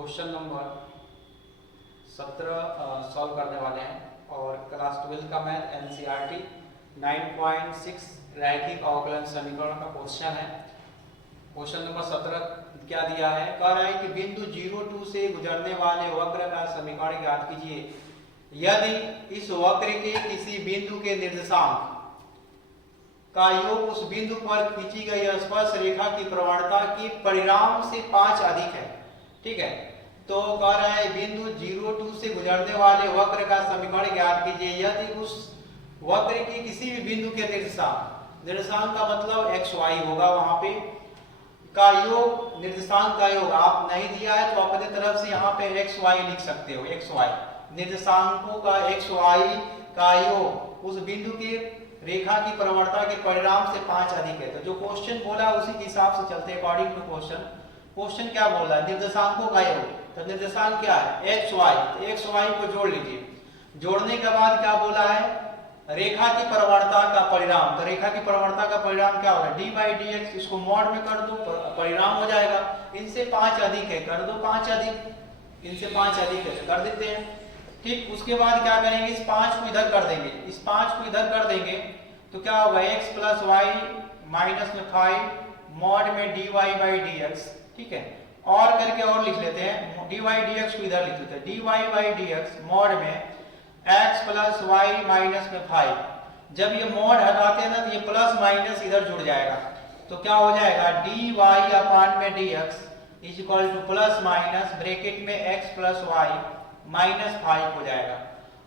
Question number 17 solve करने वाले हैं और क्लास 12 का मैथ एनसीईआरटी 9.6 रैखिक अवकलन समीकरण का क्वेश्चन है। क्वेश्चन नंबर 17 क्या दिया है, कह रहा है कि बिंदु 02 से गुजरने वाले वक्र का समीकरण ज्ञात कीजिए। यदि इस वक्र के किसी बिंदु के निर्देशांक का योग उस बिंदु पर खींची गई स्पर्श रेखा की प्रवणता के परिणाम से 5 अधिक है, ठीक है। तो कह रहा है बिंदु 02 से गुजरने वाले वक्र का समीकरण ज्ञात कीजिए। यदि उस वक्र के किसी भी बिंदु के निर्देशांक का मतलब एक्स वाई होगा, वहां पे का योग, निर्देशांक का योग आप नहीं दिया है तो अपने तरफ से यहाँ पे एक्स वाई लिख सकते हो। एक्स वाई निर्देशांकों का एक्स वाई का योग उस बिंदु के रेखा की प्रवणता के परिणाम से 5 अधिक है। तो जो क्वेश्चन बोला उसी के हिसाब से चलते हैं अकॉर्डिंग टू क्वेश्चन। क्वेश्चन क्या बोल रहा है, निर्देशांकों का योग। तो निर्देशांक क्या है, एक्स वाई। तो एक्स वाई को जोड़ लीजिए। जोड़ने के बाद क्या बोला है, रेखा की प्रवणता का परिणाम। तो रेखा की प्रवणता का परिणाम क्या होगा, डी बाई डी एक्स। इसको मॉड में कर दो, परिणाम हो जाएगा। इनसे 5 अधिक है, कर दो 5 अधिक। इनसे 5 अधिक है तो कर देते हैं, ठीक। उसके बाद क्या करेंगे, इस 5 को इधर कर देंगे। इस 5 को इधर कर देंगे तो क्या होगा, x प्लस वाई माइनस में 5 मॉड में dy बाई dx, ठीक है। और करके और लिख लेते हैं, dy dx को इधर लिख लेते हैं, dy बाई dx मॉड में x प्लस वाई माइनस में 5। जब ये मॉड हटाते हैं ना तो ये प्लस माइनस इधर जुड़ जाएगा। तो क्या हो जाएगा, dy अपान में dx is equal two plus minus bracket में x प्लस वाई माइनस 5 हो जाएगा।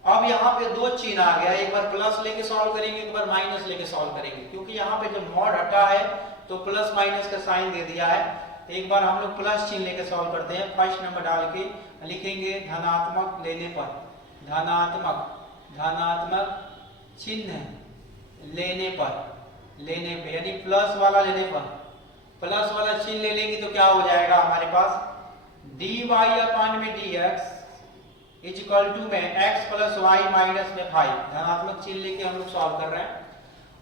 अब यहाँ पे दो चिन्ह आ गया, एक बार प्लस लेके सॉल्व करेंगे, एक बार माइनस लेके सॉल्व करेंगे, क्योंकि यहाँ पे जब मॉड हटा है तो प्लस माइनस का साइन दे दिया है। एक बार हम लोग प्लस चिन्ह लेके सॉल्व करते हैं। फर्स्ट नंबर डाल के लिखेंगे धनात्मक लेने पर, धनात्मक चिन्ह लेने पर, यानी प्लस वाला लेने पर, प्लस वाला चिन्ह ले लेंगे तो क्या हो जाएगा हमारे पास, dy अपान में dx इज इक्वल टू में x प्लस वाई माइनस में 5। धनात्मक चिन्ह लेके हम लोग सॉल्व कर रहे हैं।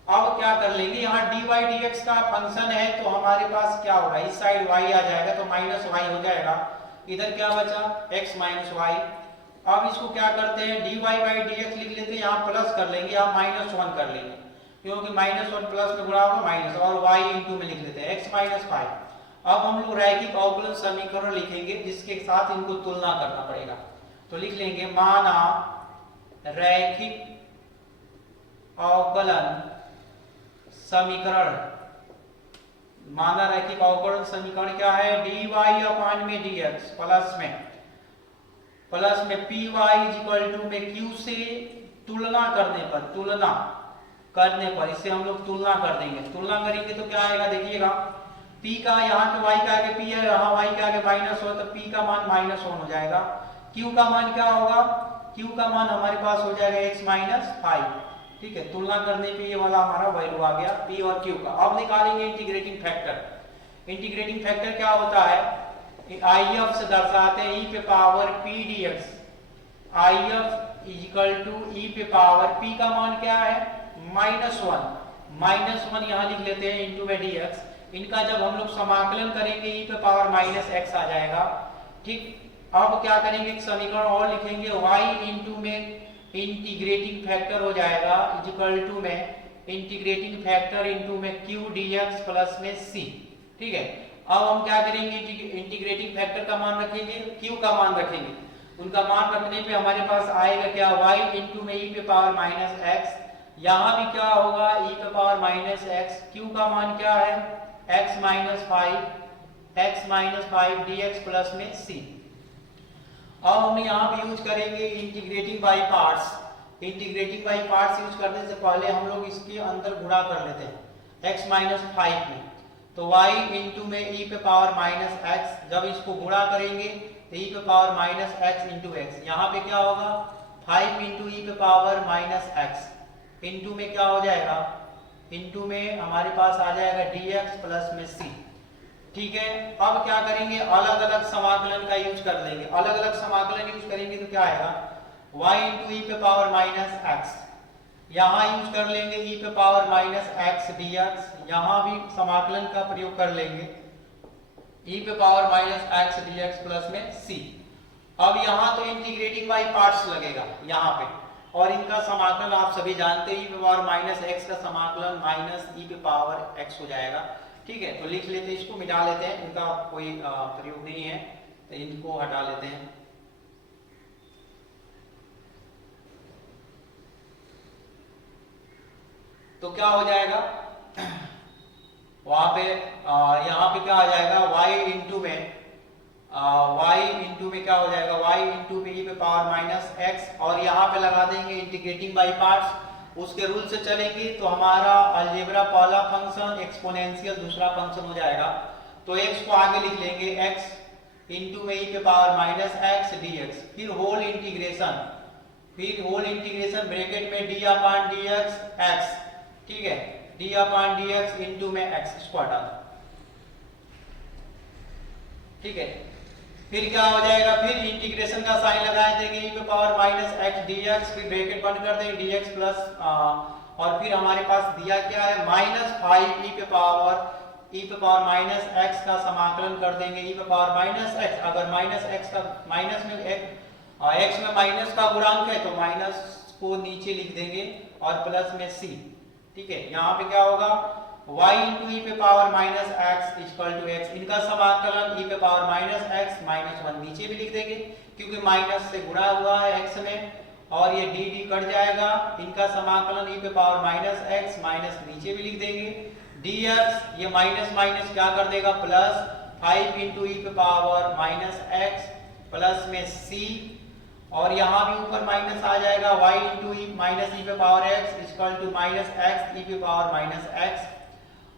अब क्या कर लेंगे, यहाँ dy dx का फंक्शन है तो हमारे पास क्या होगा, इस साइड y आ जाएगा तो माइनस वाई हो जाएगा। इधर क्या बचा, x माइनस वाई। अब इसको क्या करते हैं, dy बाई dx लिख लेते हैं, यहाँ प्लस कर लेंगे, यहाँ -1 कर लेंगे, क्योंकि -1 प्लस में गुणा होगा माइनस, और y इंटू में लिख लेते हैं x माइनस 5। अब हम लोग रैखिक अवकलन समीकरण लिखेंगे जिसके साथ इनको तुलना करना पड़ेगा। तो लिख लेंगे, माना रैखिक अवकलन समीकरण, माना रैखिक अवकलन समीकरण क्या है, dy अपान में dx प्लस में py इज इक्वल टू में q से तुलना करने पर इसे हम लोग तुलना कर देंगे। तुलना करेंगे तो क्या आएगा, देखिएगा, p का यहाँ पे y का आगे p है, यहाँ y का आगे माइनस हो तो p का मान -1 हो जाएगा। q का मान क्या होगा, q का मान हमारे पास हो जाएगा x माइनस 5, ठीक है। तुलना करने पे ये वाला हमारा वैल्यू आ गया p और q का। अब निकालेंगे इंटीग्रेटिंग फैक्टर। इंटीग्रेटिंग फैक्टर क्या होता है, if से दर्शाते हैं e पे power p dx। if is equal to e पे पावर p का मान क्या है, -1 यहाँ लिख लेते हैं इंटू में dx। इनका जब हम लोग समाकलन करेंगे e पे पावर -x आ जाएगा, ठीक। अब क्या करेंगे, एक समीकरण और लिखेंगे, y इंटू में इंटीग्रेटिंग फैक्टर हो जाएगा इज इक्वल टू में इंटीग्रेटिंग फैक्टर इंटू में q dx प्लस में c, ठीक है। अब हम क्या करेंगे, इंटीग्रेटिंग फैक्टर का मान रखेंगे, q का मान रखेंगे। उनका मान रखने पे हमारे पास आएगा क्या, y इंटू में e पे पावर -x। यहाँ भी क्या होगा, e पे पावर -x। q का मान क्या है, x माइनस 5 dx प्लस में c। अब हम यहाँ पे यूज करेंगे integrating by parts. Integrating by parts use करने से पहले हम लोग इसके अंदर गुणा कर लेते हैं x माइनस 5 में। तो y इंटू में e पे पावर -x, जब इसको गुणा करेंगे तो e पे पावर -x इंटू x। यहाँ पे क्या होगा, 5 इंटू e पे पावर -x इंटू में क्या हो जाएगा, इंटू में हमारे पास आ जाएगा dx प्लस में c, ठीक है। अब क्या करेंगे, अलग अलग समाकलन का यूज कर लेंगे। अलग अलग समाकलन यूज करेंगे तो क्या आएगा, y इंटू ई पे पावर -x, यहाँ यूज कर लेंगे e पे पावर -x dx। यहाँ भी समाकलन का प्रयोग कर लेंगे, e पे power minus x dx plus में c। अब यहाँ तो इंटीग्रेटिंग बाई पार्ट्स लगेगा यहाँ पे, और इनका समाकलन आप सभी जानते हैं, e पे पावर माइनस एक्स का समाकलन माइनस e पे पावर x हो जाएगा। ठीक है, तो लिख लेते हैं, इसको मिटा लेते हैं, इनका कोई प्रयोग नहीं है तो इनको हटा लेते हैं। तो क्या हो जाएगा वहां पे यहाँ पे क्या आ जाएगा y इंटू में क्या हो जाएगा y इंटू में e पे पावर माइनस x, और यहाँ पे लगा देंगे इंटीग्रेटिंग बाई पार्ट्स। उसके रूल से चलेंगे तो हमारा अलजेब्रा पहला फंक्शन एक्सपोनेंशियल दूसरा फंक्शन हो जाएगा। तो x को आगे लिख लेंगे x इंटू में e पे पावर माइनस x dx, फिर होल इंटीग्रेशन ब्रैकेट में d अपान dx x, ठीक है, d अपान dx इंटू में x, इसको हटा दो। ठीक है, फिर क्या हो जाएगा, फिर इंटीग्रेशन का साइन लगाए देंगे e पे पावर माइनस x dx, फिर ब्रैकेट बंद कर देंगे dx प्लस और फिर हमारे पास दिया क्या है माइनस 5 e पे पावर माइनस x का समाकलन कर देंगे e पे पावर माइनस x। अगर माइनस x का माइनस में x में माइनस का गुणांक है तो माइनस को नीचे लिख देंगे और प्लस में c। ठीक है, यहाँ पे क्या होगा y इंटू ई पे power minus x equal to x, इनका समाकलन e पे पावर माइनस एक्स माइनस 1 नीचे भी लिख देंगे क्योंकि माइनस से गुणा हुआ है x में, और ये डी कट जाएगा, इनका समाकलन e पे पावर माइनस एक्स माइनस नीचे भी लिख देंगे dx, ये माइनस माइनस क्या कर देगा प्लस 5 इंटू ई पे पावर माइनस एक्स प्लस में c, और यहाँ भी ऊपर माइनस आ जाएगा y इंटू ई माइनस ई पे power x equal to minus x e पे पावर माइनस एक्स,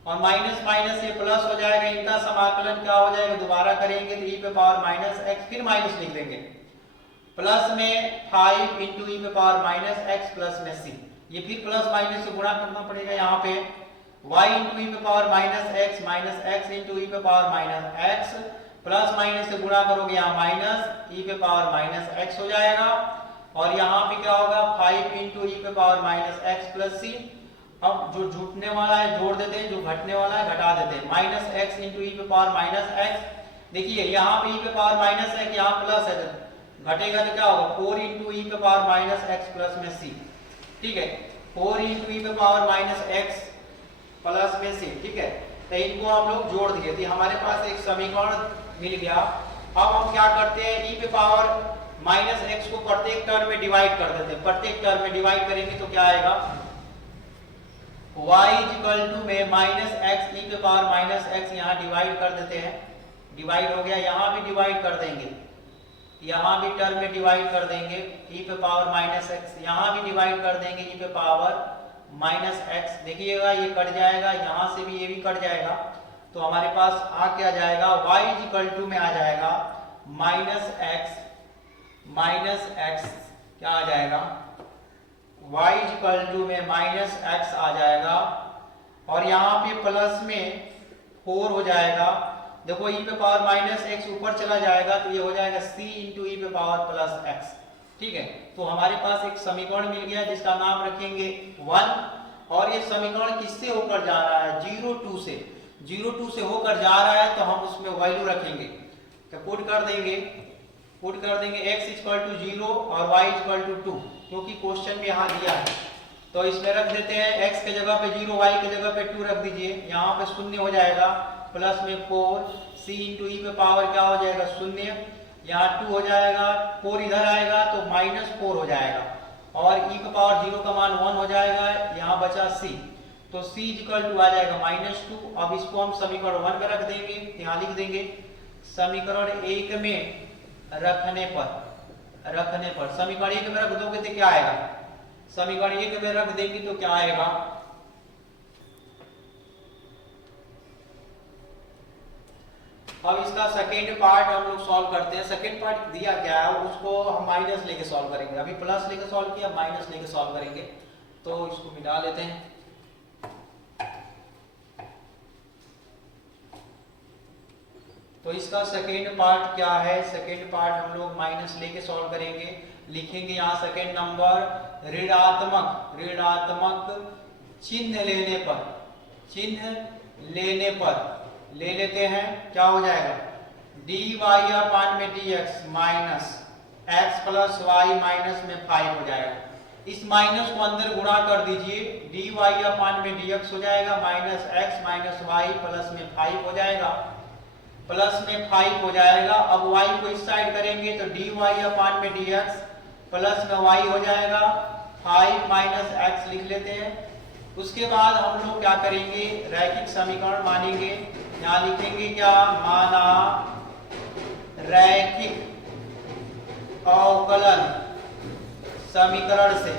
और माइनस माइनस से प्लस हो जाएगा, इनका समाकलन क्या हो जाएगा दोबारा करेंगे तो e पे पावर माइनस एक्स, फिर माइनस लिख देंगे प्लस में 5 इंटू ई पे पावर माइनस एक्स प्लस में c, ये फिर प्लस माइनस से गुणा करना पड़ेगा यहाँ पे y इंटू ई पे power minus x into e पे power minus x, plus minus से गुणा करोगे यहाँ माइनस e पे पावर माइनस एक्स हो जाएगा, और यहाँ पे क्या होगा 5 इंटू ई पे power minus x plus c। अब जो जुटने वाला है जोड़ देते हैं, जो घटने वाला है घटा देते हैं, माइनस एक्स इंटू ई पे पावर माइनस एक्स। देखिए यहाँ पे ई पे पावर माइनस है, यहाँ प्लस है, घटेगा तो क्या होगा 4 इंटू ई पे पावर माइनस एक्स प्लस में c। ठीक है, 4 इंटू ई पे पावर माइनस एक्स प्लस में c। ठीक है, तो इनको हम लोग जोड़ दिए तो हमारे पास एक समीकरण मिल गया। अब हम क्या करते हैं e पे पावर माइनस एक्स को प्रत्येक टर्म में डिवाइड कर देते हैं, प्रत्येक टर्म में डिवाइड करेंगे तो क्या आएगा y इक्वल टू में माइनस एक्स ई पे पावर माइनस एक्स, यहाँ डिवाइड कर देते हैं, डिवाइड हो गया, यहाँ भी डिवाइड कर देंगे, यहाँ भी टर्म में डिवाइड कर देंगे e पे पावर माइनस एक्स, यहाँ भी डिवाइड कर देंगे e पे पावर माइनस एक्स। देखिएगा ये कट जाएगा, यहाँ से भी ये भी कट जाएगा, तो हमारे पास आ क्या जाएगा y इक्वल टू में आ जाएगा माइनस एक्स क्या आ जाएगा y इक्वल टू में माइनस एक्स आ जाएगा, और यहाँ पे प्लस में 4 हो जाएगा। देखो e पे पावर माइनस एक्स ऊपर चला जाएगा तो ये हो जाएगा c इंटू ई पे पावर प्लस एक्स। ठीक है, तो हमारे पास एक समीकरण मिल गया जिसका नाम रखेंगे 1, और ये समीकरण किससे होकर जा रहा है 0 2 से होकर जा रहा है, तो हम उसमें वैल्यू रखेंगे, तो पुट कर देंगे x इक्वल टू 0 और y इक्वल टू 2, क्योंकि क्वेश्चन में यहाँ दिया है तो इसमें रख देते हैं x के जगह पे 0, y के जगह पे 2 रख दीजिए, यहाँ पे 0 हो जाएगा प्लस में 4 c इंटू ई पे पावर क्या हो जाएगा 0, यहाँ 2 हो जाएगा, 4 इधर आएगा तो माइनस 4 हो जाएगा, और e पे पावर 0 का मान 1 हो जाएगा, यहाँ बचा c, तो c इक्वल टू आ जाएगा माइनस 2। अब इसको हम समीकरण 1 में रख देंगे, यहाँ लिख देंगे समीकरण 1 में रखने पर समीकरण 1 में रख दोगे तो क्या आएगा, समीकरण 1 में रख देंगे तो क्या आएगा अब इसका सेकेंड पार्ट हम लोग सॉल्व करते हैं। सेकेंड पार्ट दिया क्या है उसको हम माइनस लेके सॉल्व करेंगे, अभी प्लस लेके सॉल्व किया, माइनस लेके सॉल्व करेंगे, तो इसको मिटा लेते हैं। तो इसका सेकेंड पार्ट क्या है, सेकेंड पार्ट हम लोग माइनस लेके सॉल्व करेंगे। लिखेंगे यहाँ सेकेंड नंबर ऋणात्मक चिन्ह लेने पर ले लेते हैं, क्या हो जाएगा dy अपान में dx minus x plus y minus में 5 हो जाएगा। इस माइनस को अंदर गुणा कर दीजिए, dy अपान में dx हो जाएगा minus x minus y plus में 5 हो जाएगा, प्लस में 5 हो जाएगा। अब y को इस साइड करेंगे तो dy अपान में dx प्लस में y हो जाएगा 5 माइनस x लिख लेते हैं। उसके बाद हम लोग क्या करेंगे, रैखिक समीकरण मानेंगे। यहाँ लिखेंगे क्या, माना रैखिक अवकलन समीकरण से,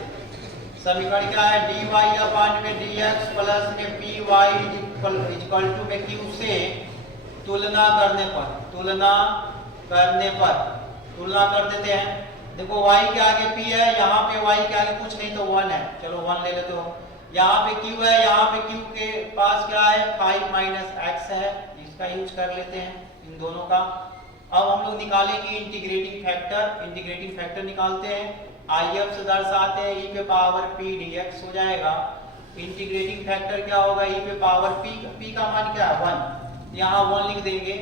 समीकरण क्या है dy अपान में dx प्लस में py इक्वल टू में q से तुलना कर देते हैं। देखो y के आगे p है, यहाँ पे y के आगे कुछ नहीं तो 1 है, चलो 1 ले लेते हो। यहाँ पे q है, यहाँ पे q के पास क्या है 5 माइनस x है, इसका यूज कर लेते हैं इन दोनों का। अब हम लोग निकालेंगे इंटीग्रेटिंग फैक्टर निकालते हैं, IF से दर्शाते हैं e पे पावर p dx हो जाएगा। इंटीग्रेटिंग फैक्टर क्या होगा, e पे पावर p का मान क्या है 1, यहाँ 1 लिख देंगे।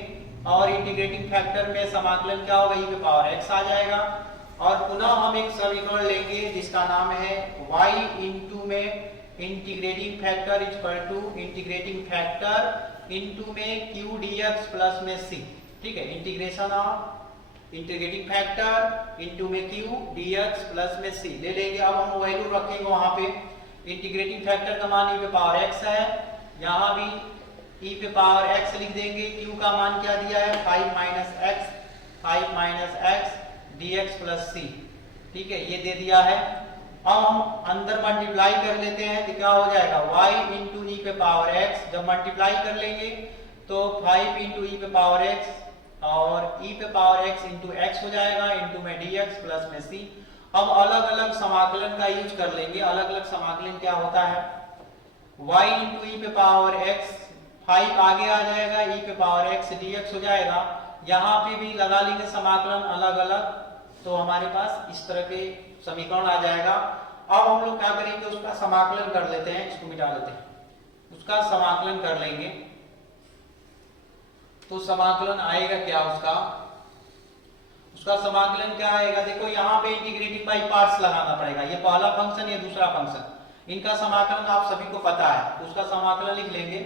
और इंटीग्रेटिंग फैक्टर में समाकलन क्या होगा, e पे पावर x आ जाएगा। और पुनः हम एक समीकरण लेंगे जिसका नाम है y इंटू में integrating factor equal to integrating factor into में q dx प्लस में c, ठीक है। Integration of integrating factor into में q dx प्लस में c ले लेंगे। अब हम वैल्यू रखेंगे वहां पे, इंटीग्रेटिंग फैक्टर का मान e पे पावर x है, यहाँ भी e पे पावर x लिख देंगे। q का मान क्या दिया है 5 minus x dx plus c, ठीक है, ये दे दिया है। अब हम अंदर मल्टीप्लाई कर लेते हैं तो क्या हो जाएगा y इंटू ई पे पावर x, जब मल्टीप्लाई कर लेंगे तो 5 इंटू ई पे पावर x और e पे पावर x इंटू x हो जाएगा, इंटू में dx प्लस में c। अब अलग अलग समाकलन का यूज कर लेंगे। अलग अलग समाकलन क्या होता है, y इंटू ई पे पावर x 5 आगे आ जाएगा, e पे पावर x dx हो जाएगा। यहाँ पे भी लगा लेंगे समाकलन अलग अलग, तो हमारे पास इस तरह के समीकरण आ जाएगा। अब हम लोग क्या करेंगे, उसका समाकलन कर लेते हैं, इसको मिटा लेते हैं, उसका समाकलन कर लेंगे। तो समाकलन आएगा क्या उसका समाकलन क्या आएगा, देखो यहाँ पे इंटीग्रेटिंग बाय पार्ट्स लगाना पड़ेगा। ये पहला फंक्शन, ये दूसरा फंक्शन, इनका समाकलन आप सभी को पता है। उसका समाकलन लिख लेंगे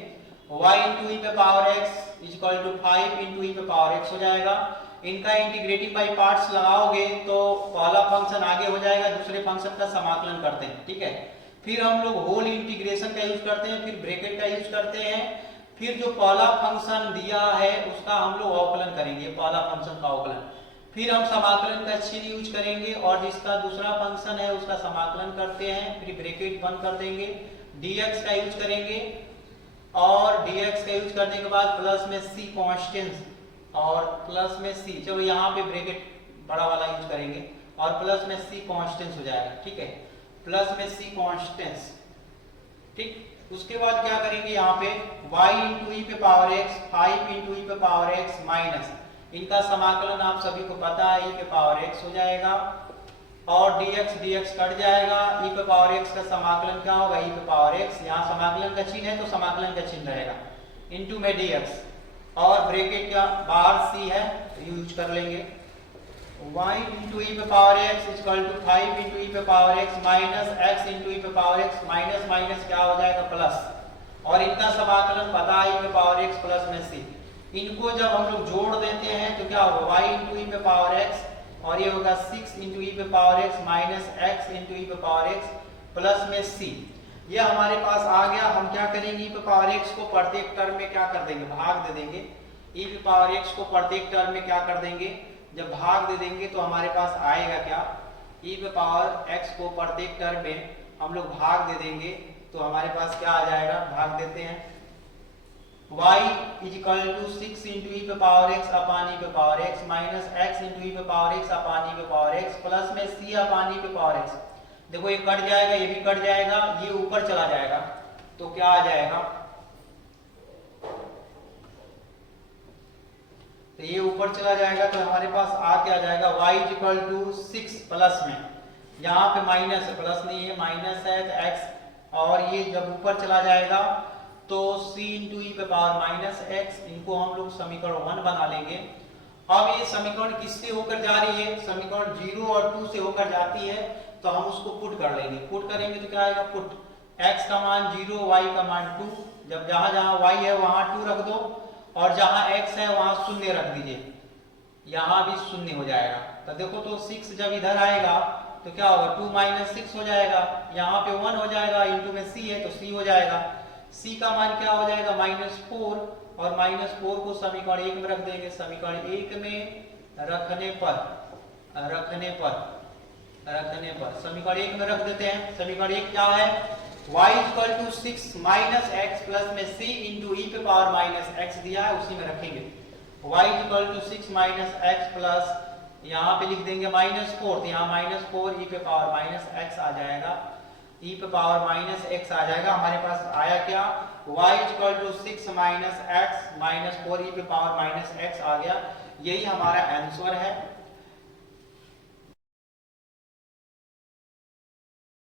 y इंटू ई पे power x equal to 5 into e पे पावर x हो जाएगा। इनका इंटीग्रेटिंग बाय पार्ट्स लगाओगे तो पहला फंक्शन आगे हो जाएगा, दूसरे फंक्शन का समाकलन करते हैं, ठीक है। फिर हम लोग होल इंटीग्रेशन का यूज करते हैं, फिर ब्रैकेट का यूज करते हैं, फिर जो पहला फंक्शन दिया है उसका हम लोग अवकलन करेंगे, पहला फंक्शन का अवकलन। फिर हम समाकलन का चिन्ह यूज करेंगे और जिसका दूसरा फंक्शन है उसका समाकलन करते हैं, फिर ब्रैकेट बंद कर देंगे, dx का यूज करेंगे और dx का यूज करने के बाद प्लस में c कांस्टेंट और प्लस में c, चलो यहाँ पे ब्रैकेट बड़ा वाला यूज करेंगे और प्लस में c कांस्टेंट हो जाएगा, ठीक है, प्लस में c कांस्टेंट, ठीक। उसके बाद क्या करेंगे, यहाँ पे y इंटू ई पे पावर x 5 इंटू ई पे पावर x माइनस, इनका समाकलन आप सभी को पता है, e पे पावर x हो जाएगा और dx कट जाएगा। e पे पावर x का समाकलन क्या होगा, e पे पावर x, यहाँ समाकलन का चिन्ह है तो समाकलन का चिन्ह रहेगा, इंटू में dx और ब्रैकेट क्या बाहर c है तो यूज कर लेंगे। y इंटू ई पे power x equal to 5 into e पे power x minus x into e पे पावर x, माइनस माइनस क्या हो जाएगा प्लस, और इनका समाकलन पता है e पे पावर x प्लस में c। इनको जब हम लोग जोड़ देते हैं तो क्या होगा y इंटू ई पे पावर x और ये होगा 6 इंटू ई पे power x minus x into e पे पावर x प्लस में c। ये हमारे पास आ गया। हम क्या करेंगे, e पे पावर x को प्रत्येक टर्म में क्या कर देंगे, भाग दे देंगे। e पे पावर x को प्रत्येक टर्म में क्या कर देंगे, जब भाग दे देंगे तो हमारे पास आएगा क्या, e पे पावर x को प्रत्येक टर्म में हम लोग भाग दे देंगे तो हमारे पास क्या आ जाएगा, भाग देते हैं y equal to 6 into e पे पावर x अपान ई पे power x minus x into e पे पावर x अपान ई पे पावर x प्लस में c अपान ई पे पावर x। देखो ये कट जाएगा, ये भी कट जाएगा, ये ऊपर चला जाएगा तो क्या आ जाएगा, तो ये ऊपर चला जाएगा तो हमारे पास आ क्या जाएगा y इक्वल टू 6 प्लस में, यहाँ पे माइनस है, प्लस नहीं है माइनस है तो x, और ये जब ऊपर चला जाएगा तो c इंटू ई पे पावर माइनस एक्स, इनको हम लोग समीकरण 1 बना लेंगे। अब ये समीकरण किससे होकर जा रही है, समीकरण 0 और 2 से होकर जाती है, तो हम उसको पुट कर लेंगे। पुट करेंगे तो क्या आएगा, पुट x का मान 0, y का मान 2, जब जहां जहां y है वहां 2 रख दो और जहां x है वहां शून्य रख दीजिए, यहां भी शून्य हो जाएगा। तो देखो तो 6 जब इधर आएगा तो क्या होगा, 2 माइनस 6 हो जाएगा, यहाँ पे 1 हो जाएगा, इंटू में c है तो c हो जाएगा। c का मान क्या हो जाएगा, -4, और -4 को समीकरण 1 में रख देंगे। समीकरण 1 में रखने पर समीकरण 1 में रख देते हैं। समीकरण 1 क्या है, y equal to 6 minus x plus में c इंटू ई पे पावर माइनस एक्स दिया है, उसी में रखेंगे। y equal to 6 minus x plus, यहाँ पे लिख देंगे -4, तो यहाँ -4 ई पे पावर माइनस एक्स आ जाएगा, ई पे पावर माइनस एक्स आ जाएगा। हमारे पास आया क्या, y equal to 6 minus x minus 4 e पे पावर माइनस एक्स आ गया। यही हमारा आंसर है।